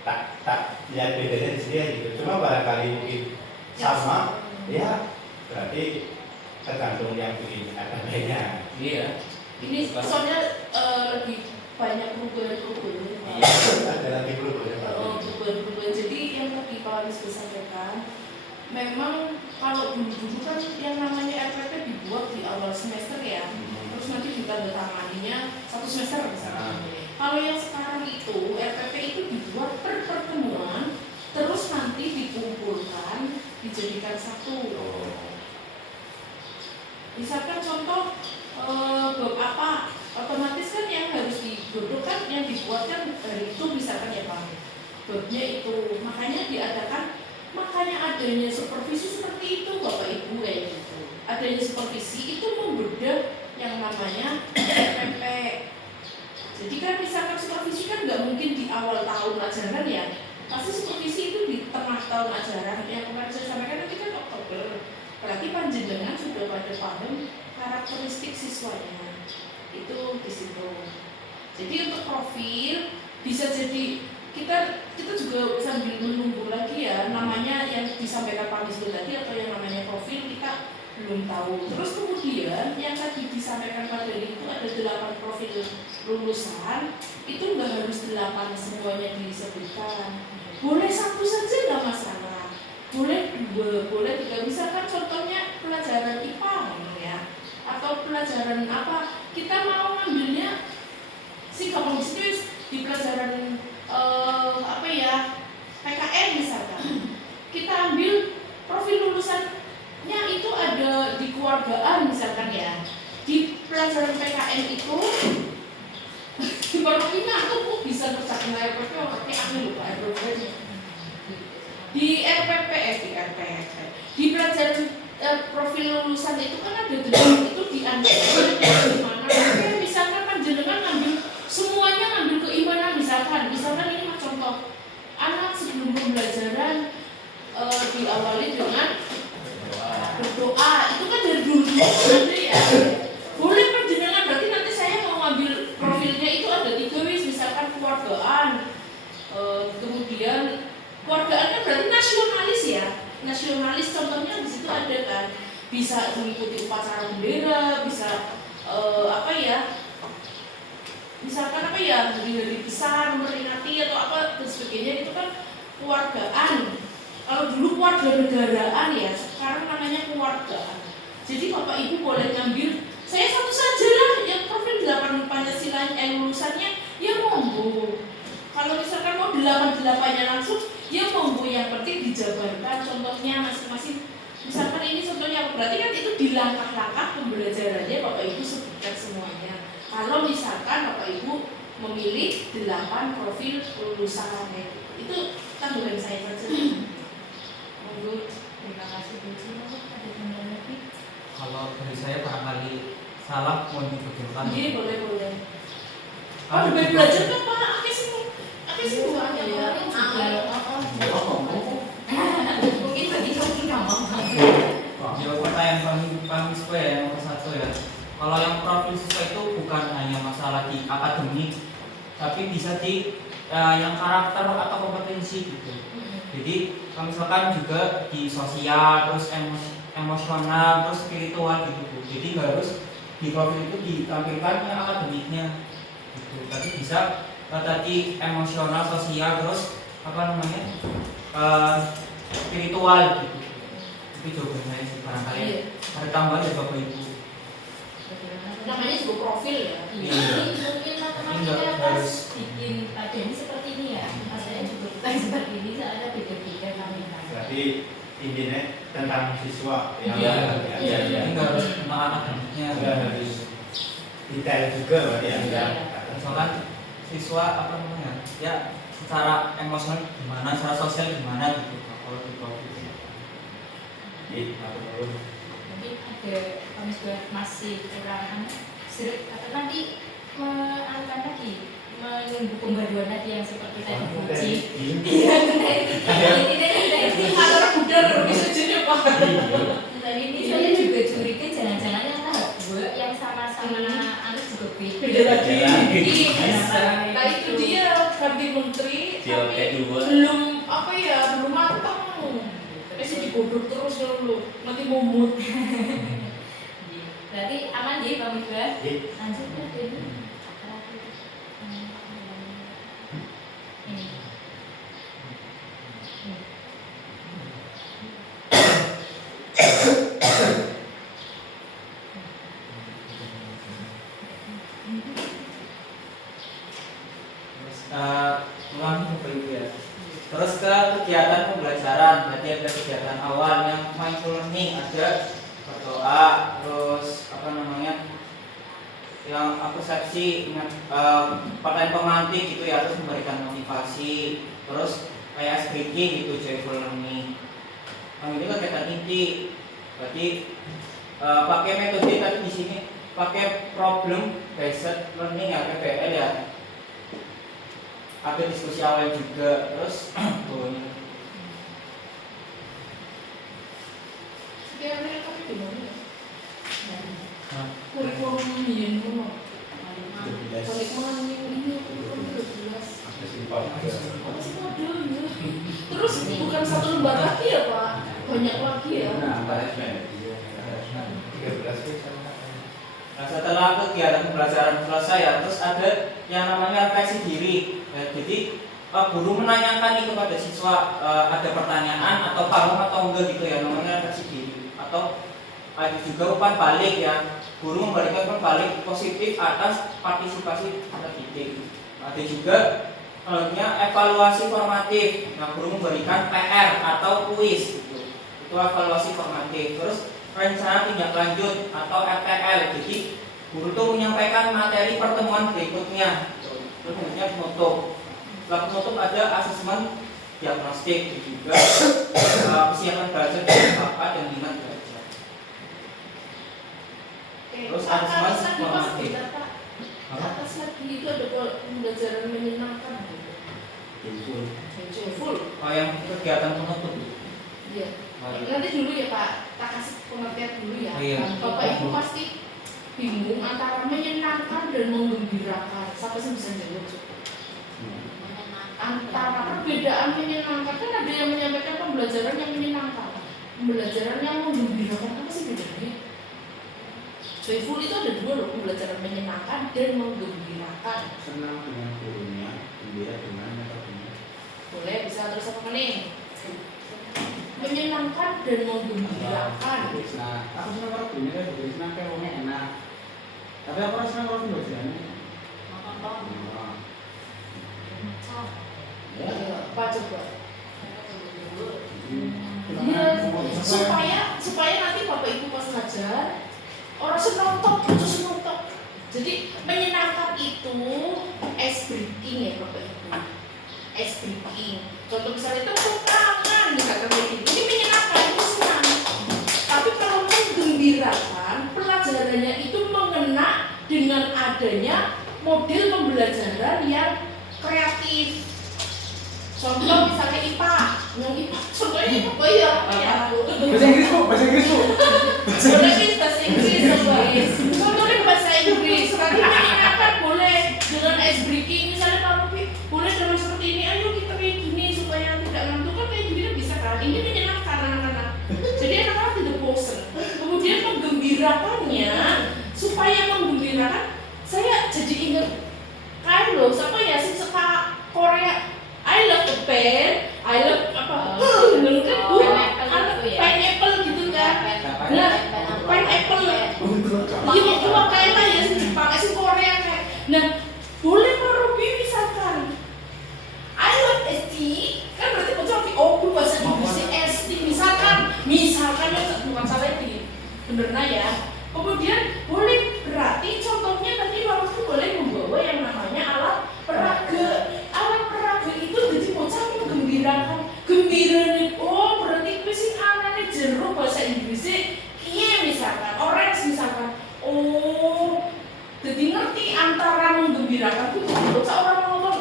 Pak. Tak lihat bedanya di sini gitu. Cuma barangkali mungkin sama ya, berarti tergantung yang bikin adanya. Iya. Ini soalnya lebih banyak problem. Iya, ada lagi problem. kebutuhan. Jadi yang tadi Pak Haris sampaikan, memang kalau dulu kan yang namanya RPP dibuat di awal semester ya, terus nanti ditandatanganinya 1 semester misalnya. Kalau yang sekarang itu RPP itu dibuat per pertemuan, terus nanti dikumpulkan, dijadikan satu. Misalkan contoh otomatis kan yang harus digodok kan yang dibuat kan dari itu misalkan ya Pak, babnya itu makanya diadakan, makanya adanya supervisi seperti itu Bapak Ibu kayak gitu. Adanya supervisi itu membedah yang namanya RPP. Jadi kan misalkan supervisi kan nggak mungkin di awal tahun ajaran ya, pasti supervisi itu di tengah tahun ajaran. Yang kemarin saya sampaikan nanti kan Oktober, berarti panjenengan sudah pada paham karakteristik siswanya itu di situ. Jadi untuk profil bisa jadi kita juga sambil menunggu lagi ya, namanya yang disampaikan Pak Misbah tadi atau yang namanya profil kita belum tahu. Terus kemudian yang tadi disampaikan Pak Dari itu ada 8 profil lulusan, itu nggak harus 8 semuanya disebutkan, boleh 1 saja nggak masalah, boleh 2, boleh 3. Misalkan contohnya pelajaran IPA ya, atau pelajaran apa, kita mau ngambilnya si gampang bisnis di pelajaran PKN misalkan, kita ambil profil lulusannya itu ada di keluargaan misalkan ya, di pelajaran PKN itu di Perpina aku bisa tercapai RPP pakai aku lupa RPP di RPP di pelajaran profil lulusan itu kan ada 8 itu diambil gimana. Oke, misalkan panjenengan ngambil semuanya, ngambil keimanan misalkan ini mah contoh anak sebelum pembelajaran diawali dengan berdoa, itu kan dari dulu ya. Boleh panjenengan, berarti nanti saya mau ngambil profilnya itu ada 3 misalkan keluargaan, kemudian keluargaan kan berarti nasionalis ya. Nasionalis contohnya di situ ada kan, bisa mengikuti upacara bendera, bisa misalkan hari besar memperingati atau apa dan sebagainya, itu kan keluargaan. Kalau dulu keluarga negaraan ya, sekarang namanya keluargaan. Jadi Bapak Ibu boleh ngambil, saya 1 saja lah yang profil 8 Pancasila lulusannya, ya monggo. Kalau misalkan mau 8-8-nya langsung, ya monggo, yang penting dijabarkan contohnya masing-masing. Misalkan ini contohnya, berarti kan itu di langkah-langkah pembelajarannya Bapak Ibu sebutkan semuanya. Kalau misalkan Bapak Ibu memilih 8 profil lulusan, itu tanggungan saya saja. Monggo, terima kasih Bu. Ada tambahan lagi? Kalau dari saya barangkali salah mau dibetulkan. Iya, boleh. Belajar kan Pak, akeh sih ada ya. Mungkin bagi kamu gampang. Jawab pertanyaan Pak Misbah ya, nomor 1 ya. Kalau yang profil siswa itu bukan hanya masalah di akademik, tapi bisa di yang karakter atau kompetensi gitu. Jadi misalkan juga di sosial, terus emosional, terus spiritual gitu. Jadi nggak harus di profil itu ditampilkan yang akademiknya gitu. Tapi bisa tadi emosional, sosial, terus spiritual gitu. Itu jawaban saya sih, barangkali ada tambahan dari Bapak Ibu. Namanya juga profil ya. Mungkin matematika pas bikin ini seperti ini ya, rasanya juga bukan seperti ini, soalnya beda-beda kami. Berarti intinya tentang siswa yang Ini nggak harus tentang akademiknya, nggak harus detail juga berarti ya. Misalkan siswa ya secara emosional gimana, secara sosial gimana gitu. Kalau di profil Mungkin ada kami juga masih kurang nanti menangkan lagi, menunggu pembaruan lagi yang seperti tadi Puji. Iya, ini malah budar bisa jadi Pak. Tadi ini saya juga curiga jangan-jangan yang tahap 2 yang sama-sama anak juga beda lagi. Nah itu dia ganti menteri tapi belum matang. Masih digodok terus dulu, nanti mumut. Berarti aman ya Pak Misbah? Lanjut ke ini. ulangi Bapak Ibu ya. Terus ke kegiatan pembelajaran, berarti ada kegiatan awal yang mindful learning, ada berdoa, terus yang persepsi, pakaian pemantik gitu ya, terus memberikan motivasi, terus kayak speaking gitu, joyful learning. Ini kegiatan inti, berarti pakai metode tadi di sini pakai problem based learning ya, PBL ya. Ada diskusi awal juga, terus Sekiranya kami gimana ya? Kurikulum ini kurikulum ini kurikulum 12. Apa sih modelnya? Terus bukan satu lembar lagi ya Pak? Banyak lagi ya? Nah, setelah kegiatan pembelajaran selesai ya, terus ada yang namanya refleksi diri. Ya, jadi guru menanyakan nih kepada siswa ada pertanyaan atau paham atau enggak gitu ya, namanya refleksi diri. Atau ada juga umpan balik ya, guru memberikan umpan balik positif atas partisipasi terdidik. Ada juga evaluasi formatif. Nah, guru memberikan PR atau kuis gitu. Itu evaluasi formatif. Terus rencana tindak lanjut atau RTL. Jadi guru itu menyampaikan materi pertemuan berikutnya. Terus kemudian penutup. Setelah penutup ada asesmen diagnostik juga kesiapan belajar dari apa dan minat belajar. Terus asesmen formatif. Atas lagi itu ada pembelajaran menyenangkan. Full. Oh, yang kegiatan penutup. Iya. Nanti dulu ya Pak, kita kasih pengertian dulu ya. Iya. Bapak Ibu pasti bingung antara menyenangkan dan menggembirakan. Siapa sih bisa jawab? Antara perbedaan menyenangkan, kan ada yang menyampaikan pembelajaran yang menyenangkan, pembelajaran yang menggembirakan, apa sih bedanya? Joyful itu ada dua loh, pembelajaran menyenangkan dan menggembirakan. Senang dengan gurunya, gembira dengan metodenya. Boleh, bisa terus apa nih? Menyenangkan dan menggembirakan. Nah, aku senang kalau gurunya kan jadi senang kayak orangnya enak. Tapi aku rasa senang kalau pembelajarannya. Apa coba? Ya, supaya nanti Bapak Ibu pas ngajar orang senontok, itu senontok. Jadi menyenangkan itu ice breaking ya Bapak Ibu. Ice breaking. Contoh misalnya tepuk tangan misalkan begini. Ini menyenangkan, itu senang. Tapi kalau menggembirakan, pelajarannya itu mengena dengan adanya model pembelajaran yang kreatif. Contoh misalnya IPA, yang IPA, contohnya IPA, oh iya, Bahasa Inggris Bu, bahasa Inggris Bu. boleh bis bahasa Inggris, guys. Contohnya bahasa Inggris, tapi menyenangkan boleh dengan ice breaking, misalnya Pak Rupi, boleh dengan seperti ini, ayo kita kayak gini supaya tidak ngantuk kan kayak gini bisa kan? Ini menyenangkan anak-anak. Jadi anak-anak tidak bosan. Kemudian menggembirakannya, supaya menggembirakan, saya jadi ingat kayak loh, siapa ya sih suka Korea? I love the pen, I love apa? Pineapple gitu kan? Nah, pineapple. Iya, itu kayaknya ya sih Jepang, sih Korea kayak. Nah, boleh merugi misalkan. I love ST, kan berarti bocor di bahasa Inggrisnya ST misalkan ya bukan salah itu, benernya ya. Kemudian boleh berarti contohnya tadi waktu boleh membawa yang namanya alat peraga. Alat peraga itu jadi bocah menggembirakan. Gembira nih, oh berarti sing anane jero bahasa Inggrisnya kiye misalkan, orange misalkan. Oh, jadi ngerti antara menggembirakan itu bocah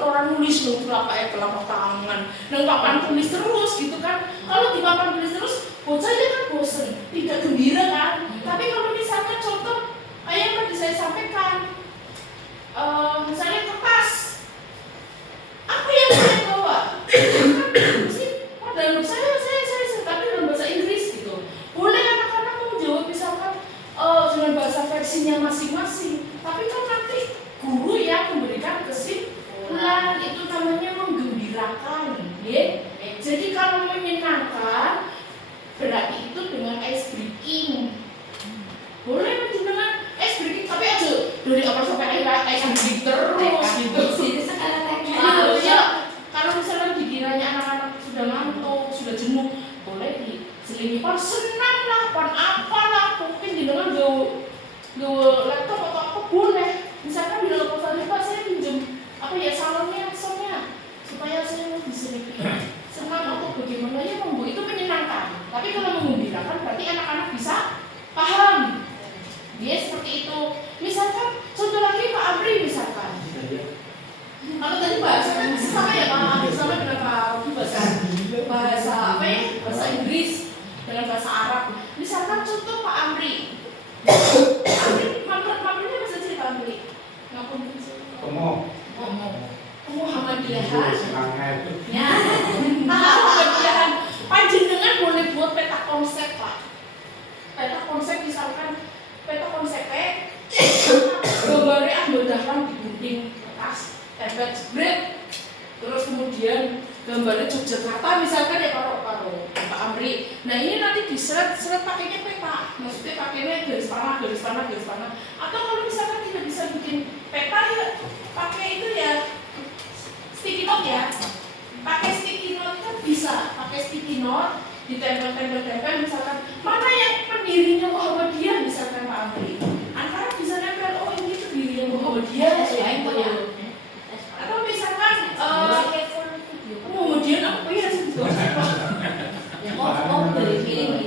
orang nulis loh pakai telapak tangan. Nang papan tulis terus gitu kan. Kalau di papan tulis terus bocahnya kan bosen, tidak gembira kan. Tapi kalau misalnya contoh kayak yang tadi saya sampaikan, misalnya kertas, apa yang saya bawa? Mesti dalam saya tapi dalam bahasa Inggris gitu. Boleh anak-anak mau jawab misalkan dengan bahasa versinya masing-masing. Tapi kan nanti guru yang memberikan kesimpulan, itu namanya menggembirakan, ya. Jadi kalau menyenangkan berarti itu dengan ice breaking. Boleh dengan ice breaking tapi aja dari awal sampai akhir ice breaking terus gitu. Jadi skala teknik. senam lah, pan apalah, mungkin dengan laptop atau apa boleh. Misalkan di dalam portal Pak saya pinjam apa ya salonnya, supaya saya bisa senam atau bagaimana ya Bu, itu menyenangkan. Tapi kalau mengembirakan berarti anak-anak bisa paham. Dia seperti itu. Misalkan contoh lagi Pak Abri misalkan. Kalau tadi bahasa kan sama ya Pak, sama dengan Pak Rocky bahasa apa ya? Bahasa Inggris dengan bahasa Arab. Misalkan contoh Pak Amri. Mamrinya bahasa Inggris Pak Amri. Ngapun Muhammadiyahan. Ya. Muhammadiyahan. Panjenengan boleh buat peta konsep Pak. Peta konsep misalkan peta konsepnya gambarnya ambedahan di dinding kertas tempel jebret, terus kemudian gambarnya Yogyakarta misalkan ya Pak Amri. Nah ini nanti diseret pakainya peta, maksudnya pakainya garis panah. Atau kalau misalkan tidak bisa bikin peta ya pakai itu ya sticky note ya. Pakai sticky note kan bisa, pakai sticky note ditempel misalkan mana yang pendirinya Muhammadiyah misalkan Pak Amri. Antara bisa nempel oh ini pendirinya Muhammadiyah ya itu ya. Atau misalkan kemudian apa ya gitu. Ya mau dari film ini.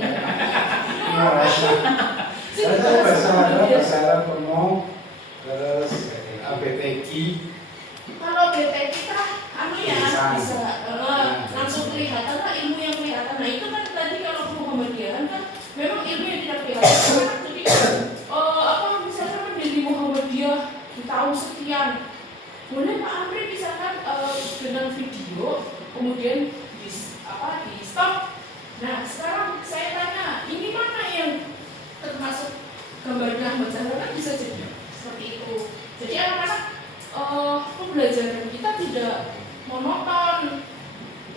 Bahasa Arab ngomong terus ABTQ. Kalau BTQ kan bisa langsung kelihatan lah ilmu yang kelihatan. Nah itu kan tadi kalau Muhammadiyah kan memang ilmu yang tidak kelihatan. Jadi misalkan menjadi Muhammadiyah di tahun sekian, boleh Pak Amri misalkan dengan video kemudian di stop. Nah sekarang saya tanya ini mana yang termasuk gambarnya Ahmad Zahra kan bisa jadi seperti itu. Jadi anak-anak pembelajaran kita tidak monoton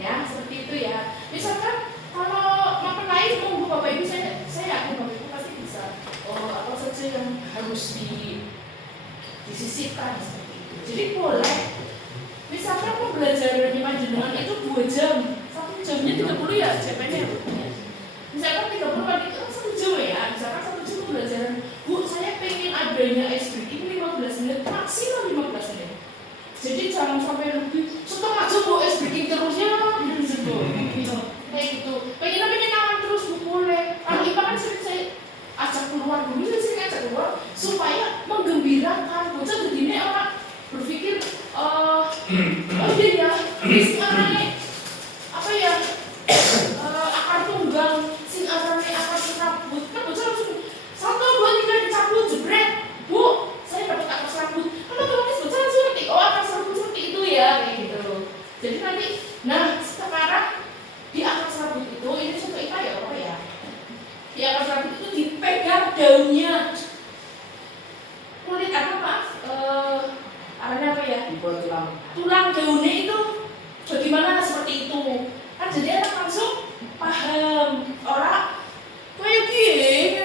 ya seperti itu ya. Misalkan kalau mempelai monggo Bapak Ibu saya yakin Bapak Ibu pasti bisa apa saja yang harus disisipkan seperti itu. Jadi boleh misalkan pembelajaran di panjenengan itu 2 jam, 1 jamnya 30 ya CP-nya. Misalkan 30 kan itu 1 jam ya. Misalkan 1 jam pembelajaran, Bu saya pengen adanya SBK 15 menit maksimal 15 menit. Jadi jangan sampai lebih setengah jam Bu SBK terusnya gitu. Kayak gitu. Pengen menyenangkan terus Bu boleh. Kalau IPA kan sering saya ajak keluar dulu, saya sering ajak keluar supaya menggembirakan. Bocah begini orang berpikir oh iya ya, sing arane apa ya akar tunggal, sing arane akar serabut kan bocah langsung 1, 2, 3 dicabut jebret. Bu, saya dapat akar serabut. Kan otomatis bocah langsung ngerti, oh akar serabut seperti itu ya, kayak gitu. Jadi nanti, nah sekarang di akar serabut itu, ini contoh IPA ya apa ya? Di akar serabut itu dipegang daunnya. Kulit apa Pak? Apa ya? Tulang daunnya itu bagaimana seperti itu? Kan jadi anak langsung paham. Orang kayak gini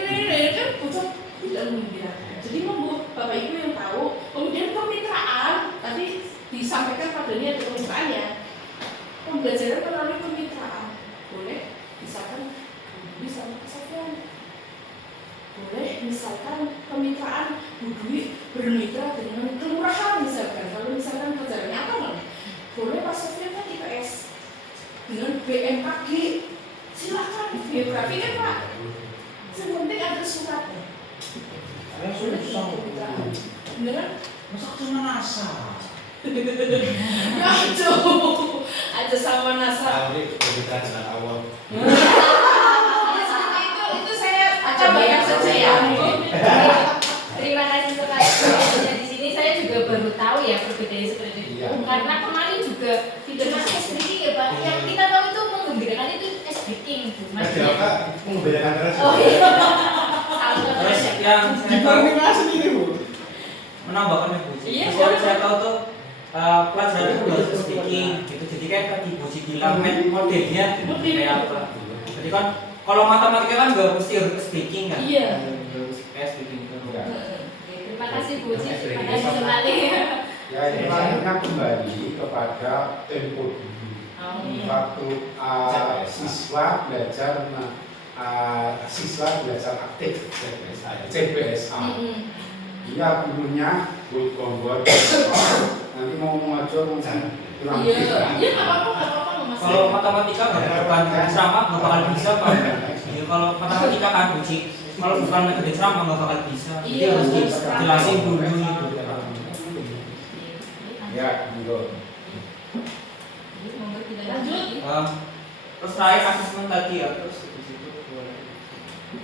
kan bocah tidak menggembirakan. Jadi monggo Bapak Ibu yang tahu. Kemudian kemitraan tadi disampaikan padanya ada kemitraannya. Pembelajaran melalui kemitraan boleh misalkan bisa kesatuan. Boleh misalkan kemitraan Budwi bermitra dengan kelurahan misalkan. Kalau misalkan pelajarannya apa namanya? Boleh Pak Sofian kan IPS dengan BMKG. Silakan biografi kan Pak. Sepenting ada suratnya. Saya susah. Dengan Masa cuma NASA? aja sama NASA. Ini berbicara dengan awal. Itu saya bayar saja ya. Terima kasih sekali. Di sini saya juga baru tahu ya perbedaannya seperti itu. Iya. Karena kemarin juga tidak masuk SBK ya Pak. Yang kita tahu itu menggembirakan itu SBK Bu. Mas Jaka membedakan terus. Oh iya. Terus yang saya tahu Dibanding ini Bu. menambahkan ya Bu. Iya, Saya tahu tuh pelajaran itu harus speaking gitu. Jadi kayak tadi Bu Ci bilang modelnya kayak apa. Jadi kan kalau matematika kan nggak mesti harus speaking kan. Iya. Harus kayak speaking itu. Terima kasih Bu Ci. Terima kasih sekali. Ya ini makanya kembali kepada tempo dulu. Waktu siswa belajar siswa belajar aktif CBSA. Dia gurunya buat kompor, nanti mau ngajar kurang Iya, bisa. iya nggak apa-apa Mas. Kalau matematika bukan ceramah nggak bakal bisa Pak. Ya, kalau matematika kan uji, kalau bukan metode ceramah nggak bakal bisa. Jadi Iya, harus harus dijelasin dulu gitu. Ya, monggo. Lanjut. Terus terakhir asesmen tadi ya, terus di situ boleh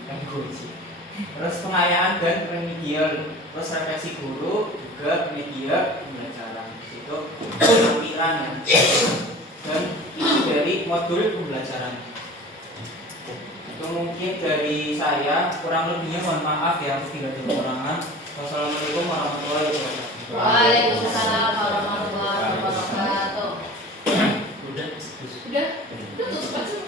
yang uji. Terus pengayaan dan remedial, terus refleksi guru juga media pembelajaran itu penampilan ya, dan itu dari modul pembelajaran. Itu mungkin dari saya, kurang lebihnya mohon maaf ya bila ada kekurangan. Wassalamualaikum warahmatullahi wabarakatuh. Waalaikumsalam warahmatullahi wabarakatuh. Udah. Udah tutup aja.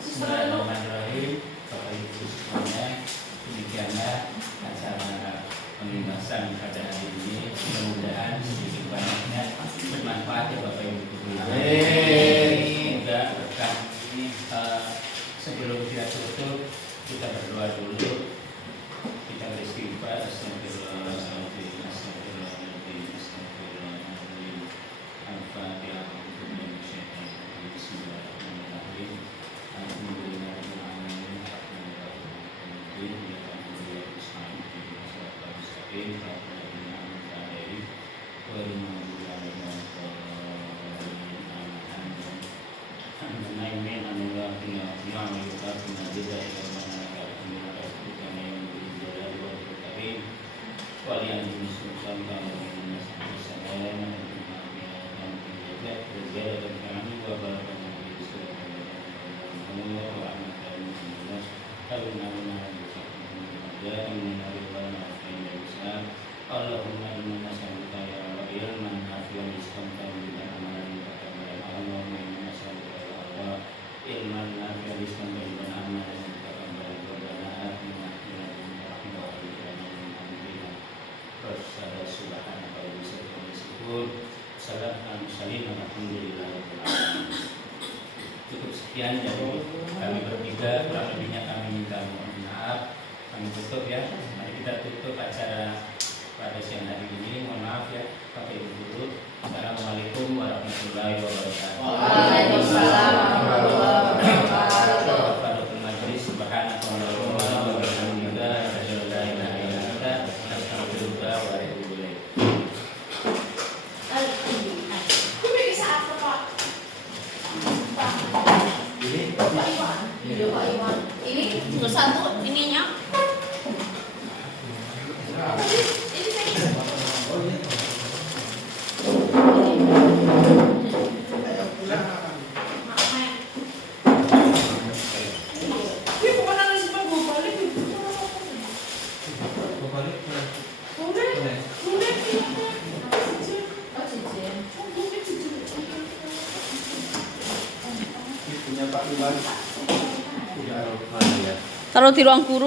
Bismillahirrahmanirrahim. Bapak Ibu semuanya, demikianlah acara pembahasan pada hari ini. Mudah-mudahan sedikit banyaknya bermanfaat ya Bapak Ibu. Semoga berkah ini. Sebelum kita tutup, kita berdoa dulu. Kita beristighfar. Astagfirullahaladzim. Astagfirullahaladzim. Astagfirullahaladzim. Al-Fatihah. Bismillahirrahmanirrahim. Allahumma inna nas'aluka ya ilman nafi'an istamtan bidan amalan mutaqabbalan. Allahumma inna nas'aluka ya Allah ilman nafi'an istamtan bidan amalan mutaqabbalan. Rabbana atina fid dunya hasanatan wa fil akhirati hasanatan. Rabbana subhanaka wa bihamdika. Salamun mursalin walhamdulillahi rabbil alamin. Cukup sekian dari kami bertiga, kurang lebihnya kami minta mohon maaf. Kami tutup ya. Mari kita tutup acara pada siang hari ini. Mohon maaf ya Bapak Ibu guru. Assalamualaikum warahmatullahi wabarakatuh. Waalaikumsalam warahmatullahi wabarakatuh. Pada majlis subhanakallahumma wa bihamdika asyhadu an la ilaha illa anta astaghfiruka wa atubu ilaik. Gue bisa apa Pak? Ini Pak Iwan. Iya Pak Iwan. Ini satu ininya. Ini saya dia bukan analis gue balik. Balik. Boleh. Boleh. Oh, cincin. Punya Pak Iwan. Taruh di ruang guru.